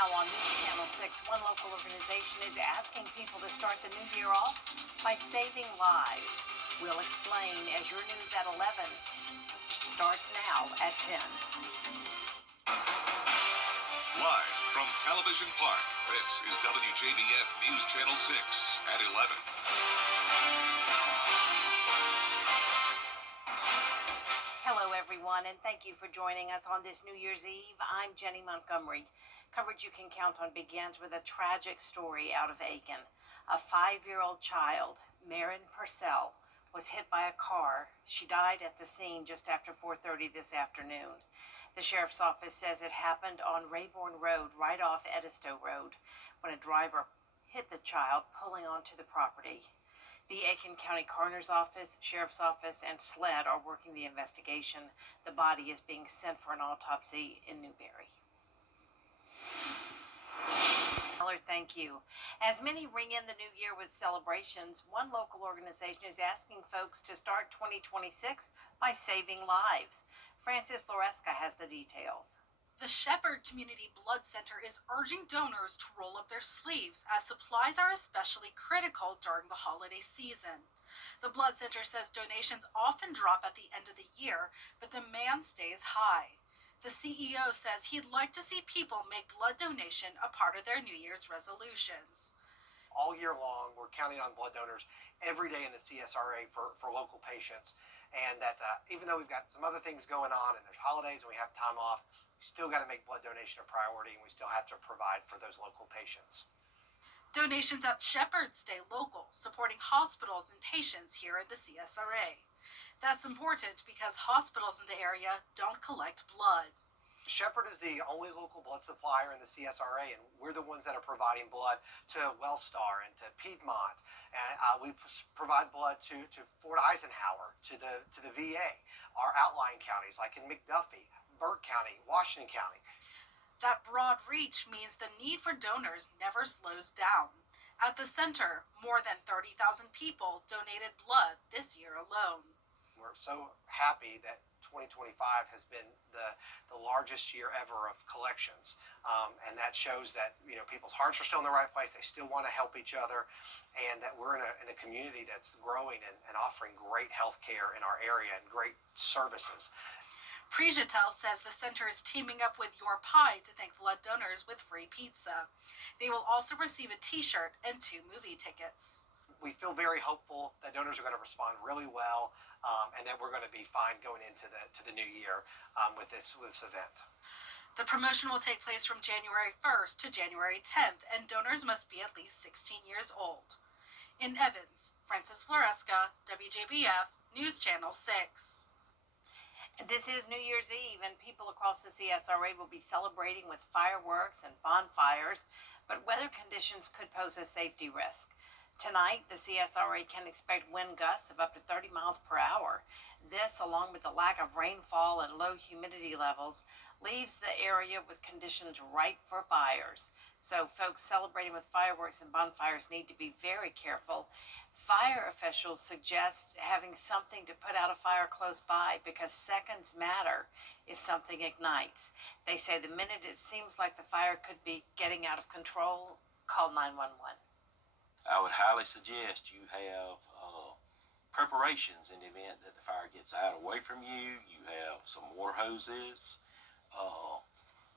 now on News Channel 6, one local organization is asking people to start the new year off by saving lives. We'll explain as your news at 11 starts now at 10. Live from Television Park, this is WJBF News Channel 6 at 11. Hello, everyone, and thank you for joining us on this New Year's Eve. I'm Jenny Montgomery. Coverage you can count on begins with a tragic story out of Aiken. A 5-year-old child, Marin Purcell, was hit by a car. She died at the scene just after 4:30 this afternoon. The sheriff's office says it happened on Rayborn Road, right off Edisto Road, when a driver hit the child pulling onto the property. The Aiken County Coroner's Office, Sheriff's Office, and SLED are working the investigation. The body is being sent for an autopsy in Newberry. Thank you. As many ring in the new year with celebrations, one local organization is asking folks to start 2026 by saving lives. Frances Floresca has the details. The Shepherd Community Blood Center is urging donors to roll up their sleeves as supplies are especially critical during the holiday season. The Blood Center says donations often drop at the end of the year, but demand stays high. The CEO says he'd like to see people make blood donation a part of their New Year's resolutions. All year long, we're counting on blood donors every day in the CSRA for local patients. And that even though we've got some other things going on and there's holidays and we have time off, we still got to make blood donation a priority, and we still have to provide for those local patients. Donations at Shepherd stay local, supporting hospitals and patients here in the CSRA. That's important because hospitals in the area don't collect blood. Shepherd is the only local blood supplier in the CSRA, and we're the ones that are providing blood to Wellstar and to Piedmont. And we provide blood to Fort Eisenhower, to the VA, our outlying counties like in McDuffie, Burke County, Washington County. That broad reach means the need for donors never slows down. At the center, more than 30,000 people donated blood this year alone. We're so happy that 2025 has been the largest year ever of collections, and that shows that people's hearts are still in the right place. They still want to help each other, and that we're in a community that's growing and offering great health care in our area and great services. Prijatel says the center is teaming up with Your Pie to thank blood donors with free pizza. They will also receive a t-shirt and 2 movie tickets. We feel very hopeful that donors are going to respond really well, and that we're going to be fine going into the new year with this event. The promotion will take place from January 1st to January 10th, and donors must be at least 16 years old. In Evans, Frances Floresca, WJBF, News Channel 6. This is New Year's Eve, and people across the CSRA will be celebrating with fireworks and bonfires, but weather conditions could pose a safety risk. Tonight, the CSRA can expect wind gusts of up to 30 miles per hour. This, along with the lack of rainfall and low humidity levels, leaves the area with conditions ripe for fires. So folks celebrating with fireworks and bonfires need to be very careful. Fire officials suggest having something to put out a fire close by because seconds matter if something ignites. They say the minute it seems like the fire could be getting out of control, call 911. I would highly suggest you have preparations in the event that the fire gets out away from you. You have some water hoses.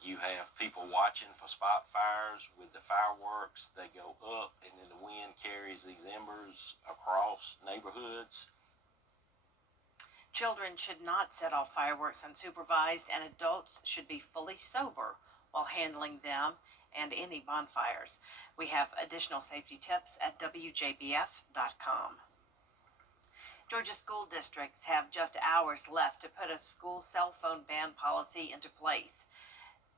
You have people watching for spot fires with the fireworks. They go up, and then the wind carries these embers across neighborhoods. Children should not set off fireworks unsupervised, and adults should be fully sober while handling them and any bonfires. We have additional safety tips at WJBF.com. Georgia school districts have just hours left to put a school cell phone ban policy into place.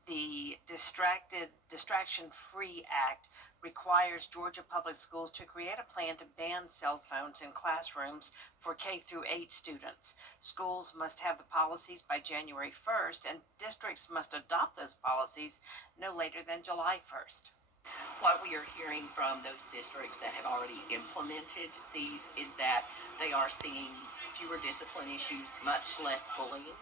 The Distraction-Free Act requires Georgia Public Schools to create a plan to ban cell phones in classrooms for K through 8 students. Schools must have the policies by January 1st, and districts must adopt those policies no later than July 1st. What we are hearing from those districts that have already implemented these is that they are seeing fewer discipline issues, much less bullying,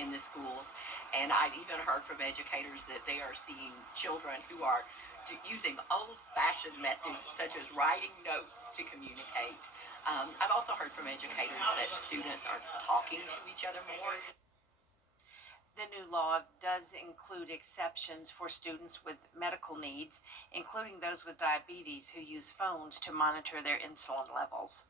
in the schools. And I've even heard from educators that they are seeing children who are using old-fashioned methods such as writing notes to communicate. I've also heard from educators that students are talking to each other more. The new law does include exceptions for students with medical needs, including those with diabetes who use phones to monitor their insulin levels.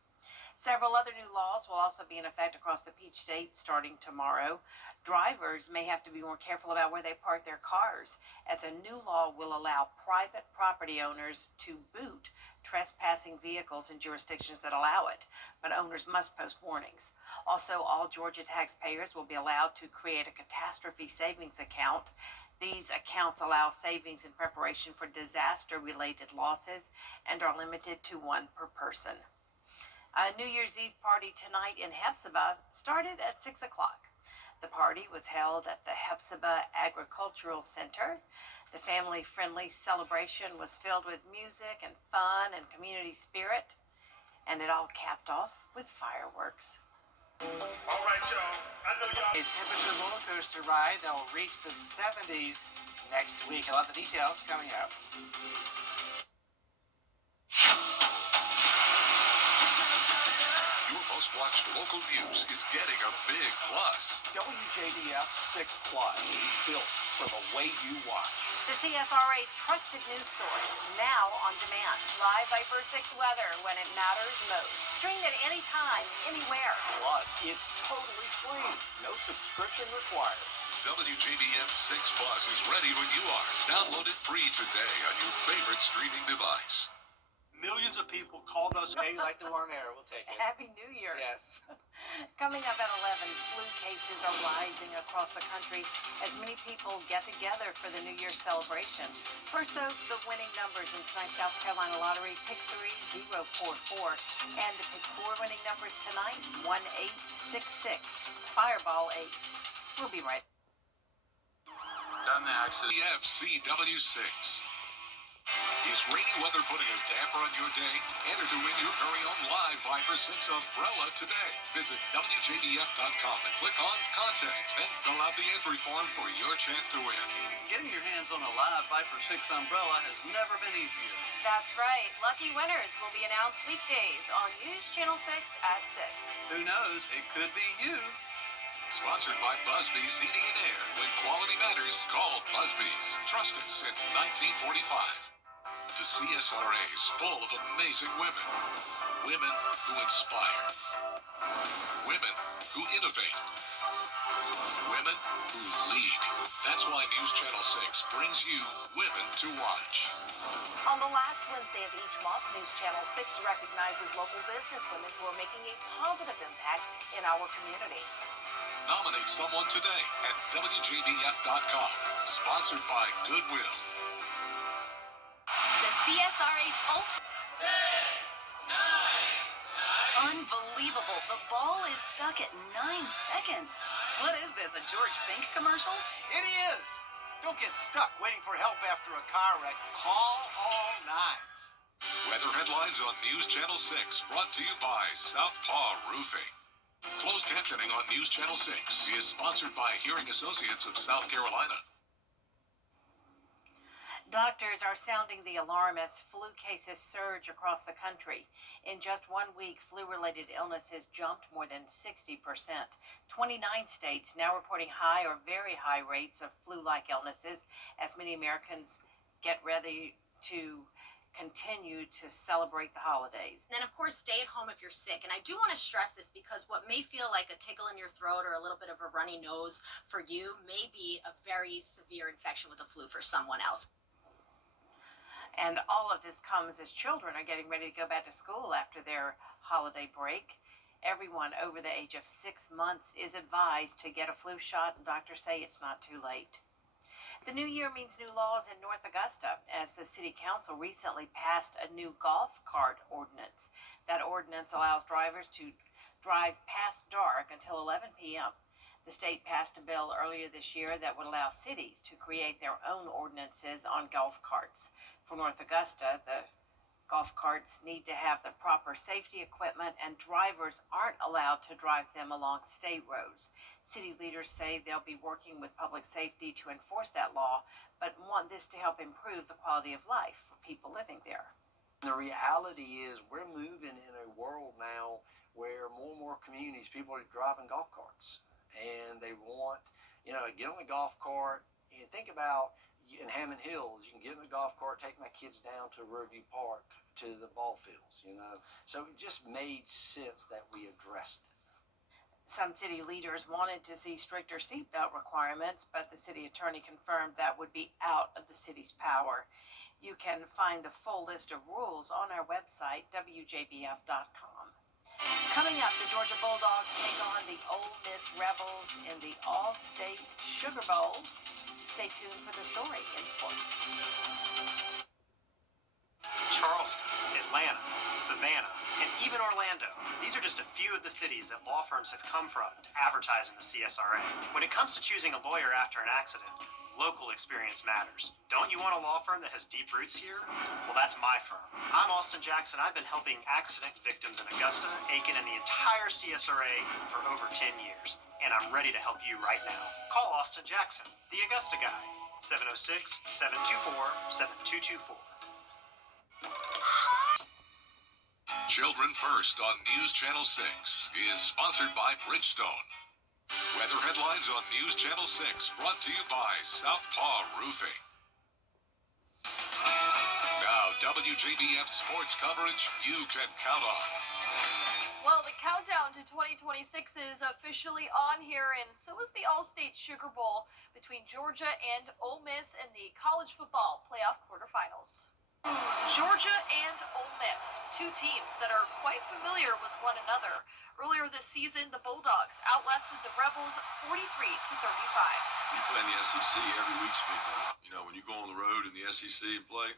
Several other new laws will also be in effect across the Peach State starting tomorrow. Drivers may have to be more careful about where they park their cars, as a new law will allow private property owners to boot trespassing vehicles in jurisdictions that allow it, but owners must post warnings. Also, all Georgia taxpayers will be allowed to create a catastrophe savings account. These accounts allow savings in preparation for disaster-related losses and are limited to one per person. A New Year's Eve party tonight in Hephzibah started at 6 o'clock. The party was held at the Hephzibah Agricultural Center. The family-friendly celebration was filled with music and fun and community spirit, and it all capped off with fireworks. All right, y'all. I know y'all. A temperature roller coaster ride that will reach the 70s next week. I'll have the details coming up. Your most watched local news is getting a big plus. WJBF 6 Plus, built for the way you watch. The CSRA's trusted news source, now on demand. Live Viper 6 weather when it matters most. Stream it anytime, anywhere. Plus, it's totally free. No subscription required. WJBF 6 Plus is ready when you are. Download it free today on your favorite streaming device. Millions of people called us. Maybe like the warm air, we'll take it. Happy New Year. Yes. Coming up at 11, flu cases are rising across the country as many people get together for the New Year's celebration. First, though, the winning numbers in tonight's South Carolina Lottery: pick 3044, and the pick 4 winning numbers tonight: 1866, Fireball 8. We'll be right. Done the accident. CW6. Is rainy weather putting a damper on your day? Enter to win your very own live Viper 6 umbrella today. Visit WJBF.com and click on Contest. Then fill out the entry form for your chance to win. Getting your hands on a live Viper 6 umbrella has never been easier. That's right. Lucky winners will be announced weekdays on News Channel 6 at 6. Who knows? It could be you. Sponsored by Busby's Heating and Air. When quality matters, call Busby's. Trusted since 1945. The CSRA is full of amazing women. Women who inspire. Women who innovate. Women who lead. That's why News Channel 6 brings you Women to Watch. On the last Wednesday of each month, News Channel 6 recognizes local businesswomen who are making a positive impact in our community. Nominate someone today at WJBF.com. Sponsored by Goodwill. The CSRA's ultimate. Unbelievable. The ball is stuck at 9 seconds. What is this, a George Fink commercial? It is! Don't get stuck waiting for help after a car wreck. Call all nines. Weather headlines on News Channel 6, brought to you by Southpaw Roofing. Closed captioning on News Channel 6 is sponsored by Hearing Associates of South Carolina. Doctors are sounding the alarm as flu cases surge across the country. In just 1 week, flu-related illnesses jumped more than 60%. 29 states now reporting high or very high rates of flu-like illnesses as many Americans get ready to continue to celebrate the holidays. And then, of course, stay at home if you're sick. And I do want to stress this because what may feel like a tickle in your throat or a little bit of a runny nose for you may be a very severe infection with the flu for someone else. And all of this comes as children are getting ready to go back to school after their holiday break. Everyone over the age of 6 months is advised to get a flu shot, and doctors say it's not too late. The new year means new laws in North Augusta, as the city council recently passed a new golf cart ordinance. That ordinance allows drivers to drive past dark until 11 p.m. The state passed a bill earlier this year that would allow cities to create their own ordinances on golf carts. For North Augusta, the Golf carts need to have the proper safety equipment, and drivers aren't allowed to drive them along state roads. City leaders say they'll be working with public safety to enforce that law, but want this to help improve the quality of life for people living there. The reality is we're moving in a world now where more and more communities, people are driving golf carts, and they want, get on the golf cart and think about in Hammond Hills, you can get in the golf cart, take my kids down to Riverview Park, to the ball fields, So it just made sense that we addressed it. Some city leaders wanted to see stricter seatbelt requirements, but the city attorney confirmed that would be out of the city's power. You can find the full list of rules on our website, WJBF.com. Coming up, the Georgia Bulldogs take on the Ole Miss Rebels in the All-State Sugar Bowl. Stay tuned for the story in sports. Charleston, Atlanta, Savannah, and even Orlando. These are just a few of the cities that law firms have come from to advertise in the CSRA. When it comes to choosing a lawyer after an accident, local experience matters. Don't you want a law firm that has deep roots here? Well, that's my firm. I'm Austin Jackson. I've been helping accident victims in Augusta, Aiken, and the entire CSRA for over 10 years. And I'm ready to help you right now. Call Austin Jackson, the Augusta guy, 706-724-7224. Children First on News Channel 6 is sponsored by Bridgestone. Weather headlines on News Channel 6 brought to you by Southpaw Roofing. Now, WJBF sports coverage you can count on. Well, the countdown to 2026 is officially on here, and so is the All-State Sugar Bowl between Georgia and Ole Miss in the college football playoff quarterfinals. Georgia and Ole Miss, two teams that are quite familiar with one another. Earlier this season, the Bulldogs outlasted the Rebels 43-35. You play in the SEC every week's big game. When you go on the road in the SEC and play,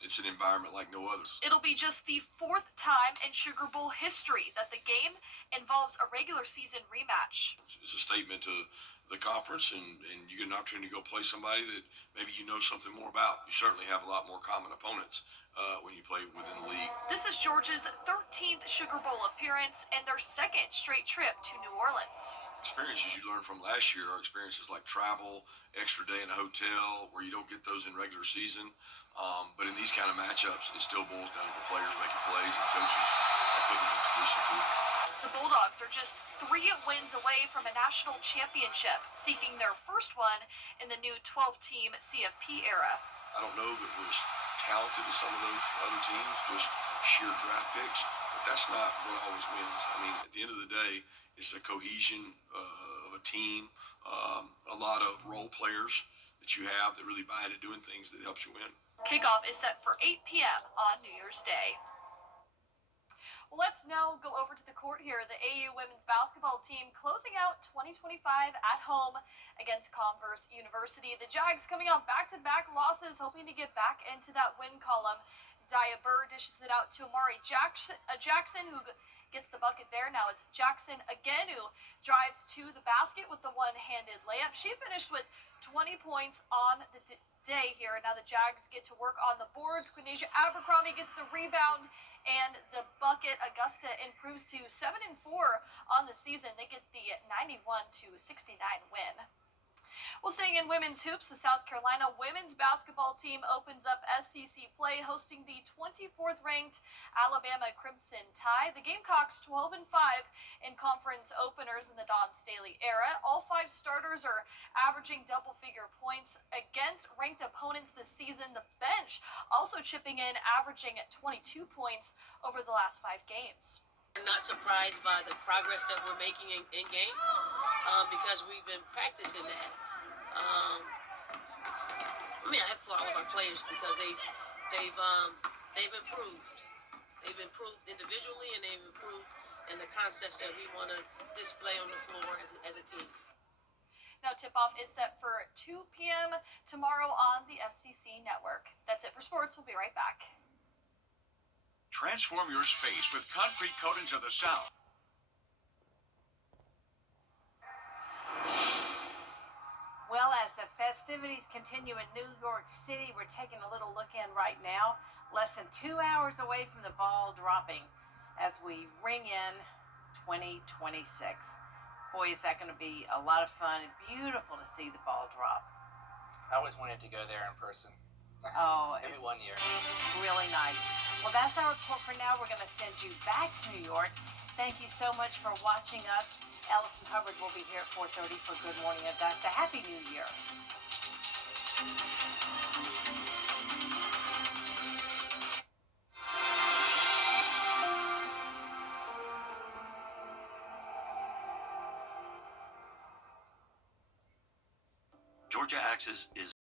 it's an environment like no others. It'll be just the fourth time in Sugar Bowl history that the game involves a regular season rematch. It's a statement to the conference, and you get an opportunity to go play somebody that maybe you know something more about. You certainly have a lot more common opponents when you play within the league. This is Georgia's 13th Sugar Bowl appearance and their second straight trip to New Orleans. Experiences you learned from last year are experiences like travel, extra day in a hotel, where you don't get those in regular season. But in these kind of matchups, it still boils down to the players making plays and coaches putting them in position to. The Bulldogs are just 3 wins away from a national championship, seeking their first one in the new 12-team CFP era. I don't know that we're as talented as some of those other teams, just sheer draft picks, but that's not what always wins. I mean, at the end of the day, it's a cohesion of a team, a lot of role players that you have that really buy into doing things that helps you win. Kickoff is set for 8 p.m. on New Year's Day. Well, let's now go over to the court here. The AU women's basketball team closing out 2025 at home against Converse University. The Jags coming off back-to-back losses, hoping to get back into that win column. Dia Burr dishes it out to Amari Jackson, who gets the bucket there. Now it's Jackson again who drives to the basket with the one-handed layup. She finished with 20 points on the day here. Now the Jags get to work on the boards. Quinasia Abercrombie gets the rebound and the bucket. Augusta improves to 7-4 on the season. They get the 91-69 win. Well, staying in women's hoops, the South Carolina women's basketball team opens up SEC play, hosting the 24th ranked Alabama Crimson Tide. The Gamecocks 12-5 in conference openers in the Dawn Staley era. All 5 starters are averaging double-figure points against ranked opponents this season. The bench also chipping in, averaging 22 points over the last 5 games. I'm not surprised by the progress that we're making in game because we've been practicing that. I have to all of our players because they've improved. They've improved individually and they've improved in the concepts that we want to display on the floor as a team. Now tip-off is set for 2 p.m. tomorrow on the SEC network. That's it for sports. We'll be right back. Transform your space with concrete coatings of the South. Well, as the festivities continue in New York City, we're taking a little look in right now, less than 2 hours away from the ball dropping as we ring in 2026. Boy, is that going to be a lot of fun and beautiful to see the ball drop. I always wanted to go there in person. Oh, maybe one year. Really nice. Well, that's our report for now. We're going to send you back to New York. Thank you so much for watching us. Ellison Hubbard will be here at 4:30 for Good Morning Augusta. Happy New Year. Georgia Access is